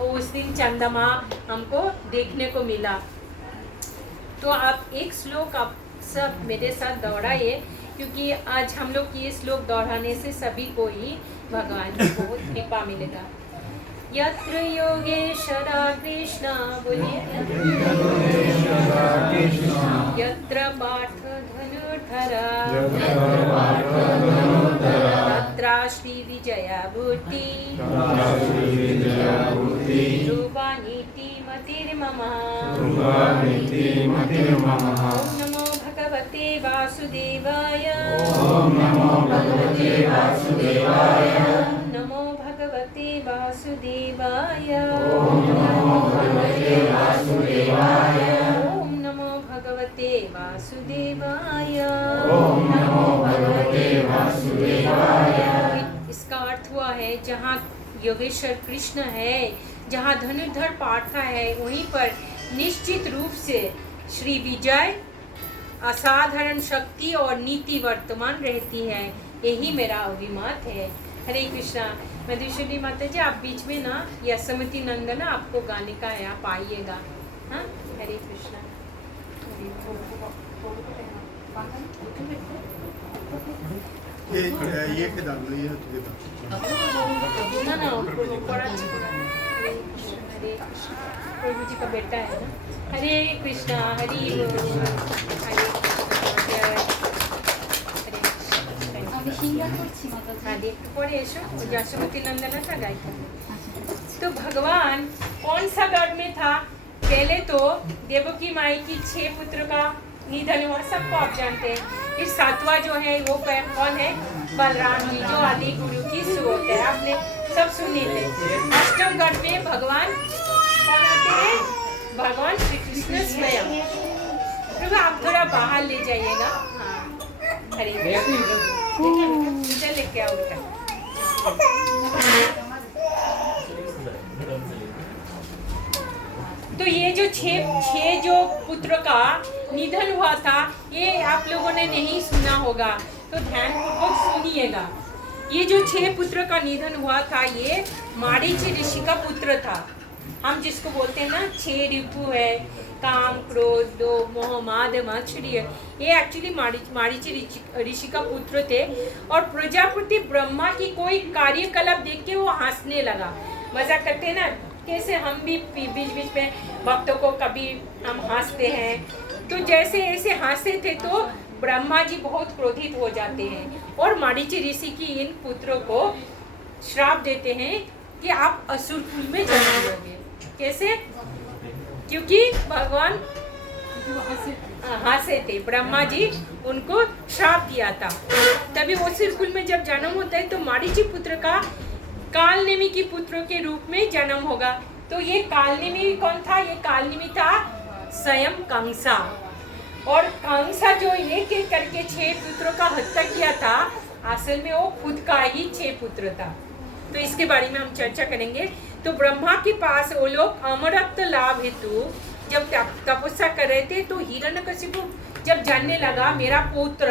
और उस दिन चंद्रमा हमको देखने को मिला। तो आप एक श्लोक आप सब मेरे साथ दोहराइए, क्योंकि आज हम लोग ये श्लोक दोहराने से सभी को ही भगवान की बहुत कृपा मिलेगा। यत्र योगेश्वरा कृष्णा, बोलिए, यत्र पार्थ धनुर्धरा, तत्र श्री विजया भूति, ध्रुवा नीति मतिर्मम। ओम नमो भगवते वासुदेवाय, ओम नमो भगवते वासुदेवाय, नमो भगवते वासुदेवाय, ओम नमो भगवते वासुदेवाय, ओम नमो भगवते वासुदेवाय, ओम नमो भगवते वासुदेवाय। इसका अर्थ हुआ है, जहाँ योगेश्वर कृष्ण है, जहाँ धनुर्धर पार्थ है, वहीं पर निश्चित रूप से श्री विजय, असाधारण शक्ति और नीति वर्तमान रहती है। यही मेरा अभिमत है। हरे कृष्णा। मधुश्री माता जी, आप बीच में ना यशोमती नंदन आपको गाने का है, आप आइएगा। हाँ, हरे कृष्णा। ये के डाल दो, ये तुझे ना ना हरे कृष्णा, प्रभु जी का बेटा है ना। हरे कृष्णा, हरि बोल, हरे यशोमती नंदना का गायिका। तो भगवान कौन सा गढ़ में था? पहले तो देवकी माई की 6 पुत्र का निधन हुआ, सबको आप जानते हैं। फिर 7वां जो है वो कौन है? बलराम जी, जो आदि गुरु की स्रोत है, आपने सब सुने थे। अष्टम गढ़ में भगवान कौन आते हैं? भगवान श्री कृष्ण स्वयं। प्रभु आप थोड़ा बाहर ले जाइएगा। हाँ, हरे इधर लेके आओ बेटा। तो ये जो छह जो पुत्र का निधन हुआ था, ये आप लोगों ने नहीं सुना होगा, तो ध्यानपूर्वक सुनिएगा। ये जो 6 पुत्र का निधन हुआ था, ये मारीची ऋषि का पुत्र था। हम जिसको बोलते हैं ना 6 रिपु है, काम, क्रोध, लोभ, मोह, माद, मात्सर्य, ये एक्चुअली मारीची ऋषि का पुत्र थे। और प्रजापति ब्रह्मा की कोई कार्यकलाप देख के वो हंसने लगा। मजाक करते हैं ना, कैसे हम भी बीच बीच में भक्तों को कभी हम हंसते हैं, तो जैसे ऐसे हंसते थे तो ब्रह्मा जी बहुत क्रोधित हो जाते हैं और मारीची ऋषि की इन पुत्रों को श्राप देते हैं कि आप असुर कुल में जन्म लोगे। कैसे? क्योंकि भगवान हंसे थे, ब्रह्मा जी उनको श्राप दिया था। तभी असुर कुल में जब जन्म होता है तो मारीची पुत्र का कालनेमी की पुत्रों के रूप में जन्म होगा। तो ये कालनेमी कौन था? ये कालनेमी था स्वयं कंसा। और कंसा जो एक एक करके 6 पुत्रों का हत्या किया था, असल में वो खुद का ही 6 पुत्र था। तो इसके बारे में हम चर्चा करेंगे। तो ब्रह्मा के पास वो लोग अमरत्व लाभ हेतु जब तपस्या कर रहे थे, तो हिरण्यकशिपु जब जानने लगा मेरा पुत्र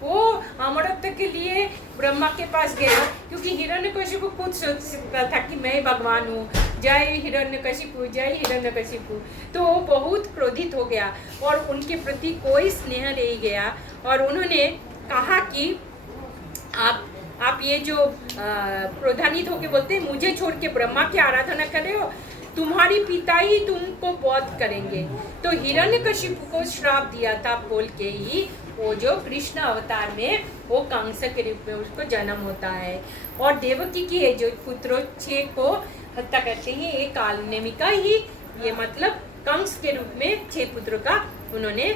वो अमरत्व के लिए ब्रह्मा के पास गया, क्योंकि हिरण्यकशिपु खुद सोच सकता था कि मैं भगवान हूँ, जय हिरण्यकशिपु, जय हिरण्यकशिपु। तो वो बहुत क्रोधित हो गया और उनके प्रति कोई स्नेह नहीं गया। और उन्होंने कहा कि आप ये जो क्रोधान्वित होके बोलते हैं, मुझे छोड़ के ब्रह्मा की आराधना कर रहे हो, तुम्हारी पिता ही तुमको वध करेंगे। तो हिरण्यकशिपु को श्राप दिया था बोल के ही वो जो कृष्ण अवतार में वो कंस के रूप में उसको जन्म होता है। और देवकी की जो पुत्रों 6 को हत्या करते हैं, ये कालनेमी का ही, ये मतलब कंस के रूप में 6 पुत्रों का उन्होंने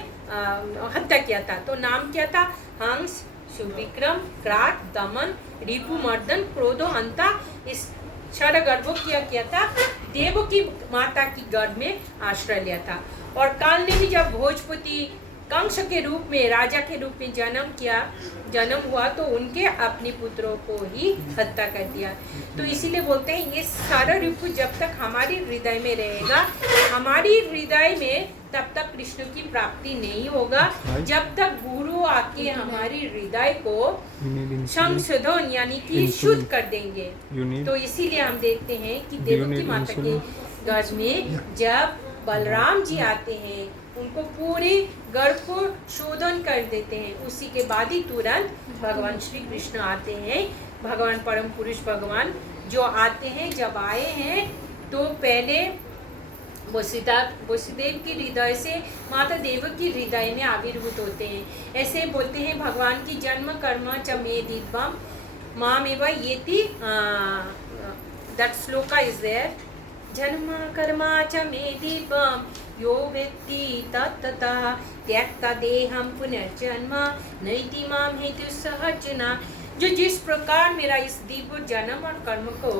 हत्या किया था। तो नाम क्या था? हंस, सुविक्रम, क्रात, दमन, रिपुमर्दन, क्रोधो, हंता। इस 6 गर्भों किया था। देव की माता की गर्भ में आश्रय लिया था। और कालनेमी जब भोजपति कंस के रूप में, राजा के रूप में जन्म हुआ तो उनके अपने पुत्रों को ही हत्या कर दिया। तो इसीलिए बोलते हैं ये सारा रूप जब तक हमारी हृदय में रहेगा, हमारी हृदय में, तब तक कृष्ण की प्राप्ति नहीं होगा। जब तक गुरु आके हमारी हृदय को संशोधन यानी कि शुद्ध कर देंगे। तो इसीलिए हम देखते हैं कि देवकी माता के गर्भ में जब बलराम जी आते हैं, उनको पूरे गर्भ को शोधन कर देते हैं, उसी के बाद ही तुरंत भगवान श्री कृष्ण आते हैं। भगवान परम पुरुष भगवान जो आते हैं, जब आए हैं तो पहले वसुदेव की हृदय से माता देव की हृदय में आविर्भूत होते हैं। ऐसे बोलते हैं भगवान की जन्म कर्म च मे दिव्यम मामेव येति, दैट श्लोका इज देयर। जन्म कर्म च मे दिव्यम यो वेत्ति तत्ततः त्यक्ता देहम पुनर्जन्म नैति माम हेतु सहजना। जो जिस प्रकार मेरा इस दिव्य जन्म और कर्म को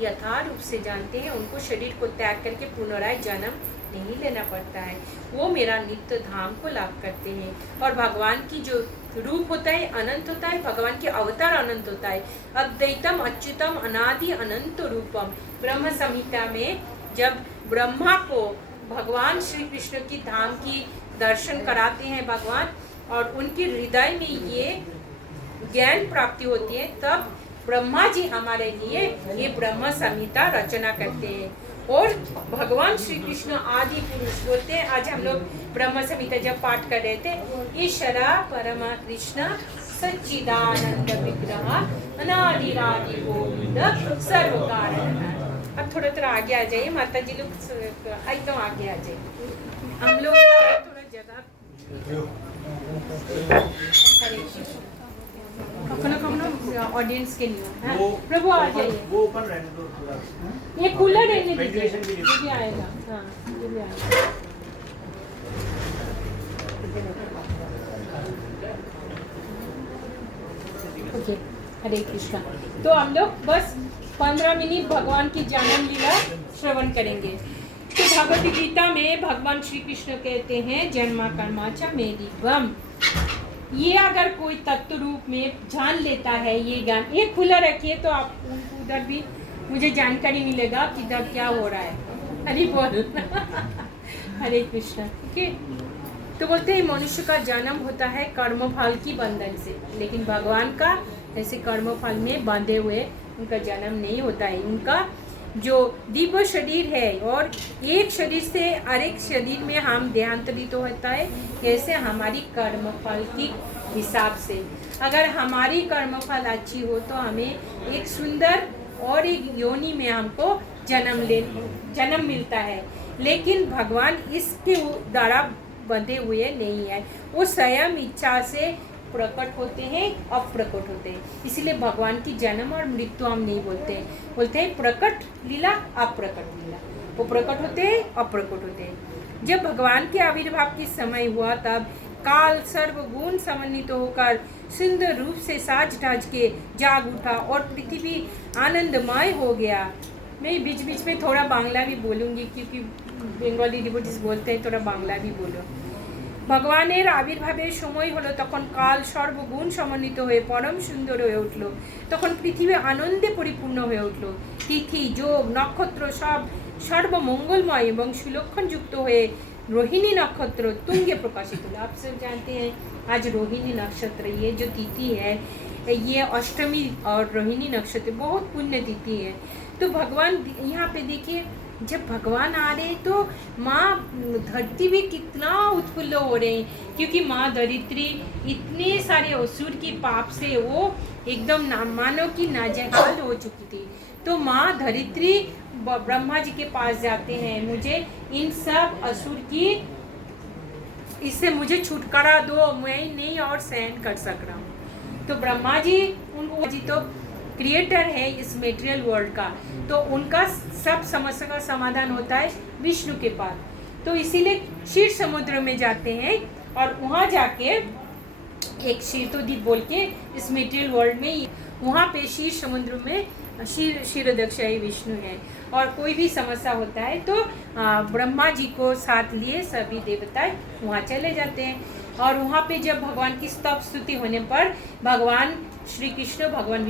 यथा रूप से जानते हैं, उनको शरीर को त्याग करके पुनराय जन्म नहीं लेना पड़ता है, वो मेरा नित्य धाम को लाभ करते हैं। और भगवान की जो रूप होता है अनंत होता है, भगवान के अवतार अनंत होता है। अद्वैतम अच्युतम अनादि अनंत रूपम। ब्रह्म संहिता में जब ब्रह्मा को भगवान श्री कृष्ण की धाम की दर्शन कराते हैं भगवान, और उनके हृदय में ये ज्ञान प्राप्ति होती है, तब ब्रह्मा जी हमारे लिए ये ब्रह्म संहिता रचना करते हैं। और भगवान श्री कृष्ण आदि पुरुष बोलते हैं। आज हम लोग ब्रह्म संहिता जब पाठ कर रहे थे, ईश्वरा परमा कृष्ण सच्चिदानंद विग्रह अनादिरादि गोविंद सर्व कारण। अब थोड़ा आगे आ जाइए, माता जी लोग एकदम आगे आ जाइए, हम लोग थोड़ा जगह। ऑडियंस के लिए प्रभु आ जाइए, वो ओपन रहने दो थोड़ा, ये खुला रहने दीजिए, ये भी आएगा। हाँ, ये भी आएगा। ओके, हरे कृष्णा। तो हम लोग बस 15 मिनट भगवान की जन्म लीला श्रवण करेंगे। तो भगवद गीता में भगवान श्री कृष्ण कहते हैं जन्मा कर्मा च मे दिव्यम। ये अगर कोई तत्व रूप में जान लेता है ये ज्ञान, ये खुला रखिए तो आप उधर भी मुझे जानकारी मिलेगा कि इधर क्या हो रहा है। हरि बोल हरे कृष्ण। ठीक है, तो बोलते हैं मनुष्य का जन्म होता है कर्मफल की बंधन से, लेकिन भगवान का ऐसे कर्मफल में बांधे हुए उनका जन्म नहीं होता है। उनका जो दिव्य शरीर है, और एक शरीर से अनेक शरीर में हम देहांतरित तो होता है, ऐसे हमारी कर्मफल की हिसाब से। अगर हमारी कर्मफल अच्छी हो तो हमें एक सुंदर और एक योनि में हमको जन्म मिलता है। लेकिन भगवान इसके द्वारा बंधे हुए नहीं है, वो स्वयं इच्छा से प्रकट होते हैं, अप्रकट होते हैं। इसलिए भगवान की जन्म और मृत्यु हम नहीं बोलते हैं, बोलते हैं प्रकट लीला अप्रकट लीला। वो प्रकट होते हैं, अप्रकट होते हैं। जब भगवान के आविर्भाव की समय हुआ, तब काल सर्वगुण समन्वित होकर सुंदर रूप से साज ढाज के जाग उठा और पृथ्वी आनंदमय हो गया। मैं बीच बीच में थोड़ा बांग्ला भी बोलूँगी, क्योंकि बेंगली डिवोटिस बोलते हैं, थोड़ा बांग्ला भी बोलो। ভগবানের আবির্ভাবের সময় হলো, তখন কাল সর্বগুণ সমন্বিত হয়ে পরম সুন্দর হয়ে উঠল। তখন পৃথিবী আনন্দে পরিপূর্ণ হয়ে উঠল। তিথি যোগ নক্ষত্র সব সর্বমঙ্গলময় এবং সুলক্ষণযুক্ত হয়ে रोहिणी नक्षत्र तुंगे प्रकाशित हुआ। आप सब जानते हैं आज रोहिणी नक्षत्र, ये जो तिथि है ये अष्टमी और रोहिणी नक्षत्र बहुत पुण्य तिथि है। तो भगवान यहाँ पे देखिए, जब भगवान आ रहे तो माँ धरती भी कितना उत्फुल्ल हो रहे हैं, क्योंकि माँ धरित्री इतने सारे असुर की पाप से वो एकदम मानो की नाजहाल हो चुकी थी। तो माँ धरित्री ब्रह्मा जी के पास जाते हैं, मुझे इन सब असुर की इससे मुझे छुटकारा दो, मैं नहीं और सहन कर सक रहा हूँ। तो ब्रह्मा जी उनको जी तो क्रिएटर है इस मेटेरियल वर्ल्ड का, तो उनका सब समस्या का समाधान होता है विष्णु के पास। तो इसीलिए क्षीर समुद्र में जाते हैं और वहाँ जाके एक शीतोदीप बोल के इस मेटेरियल वर्ल्ड में, वहाँ पे क्षीर समुद्र में क्षीरोदक्षाई विष्णु है। और कोई भी समस्या होता है तो ब्रह्मा जी को साथ लिए सभी देवता वहाँ चले जाते हैं। और वहाँ पे जब भगवान की स्तव स्तुति होने पर भगवान श्री कृष्ण भगवान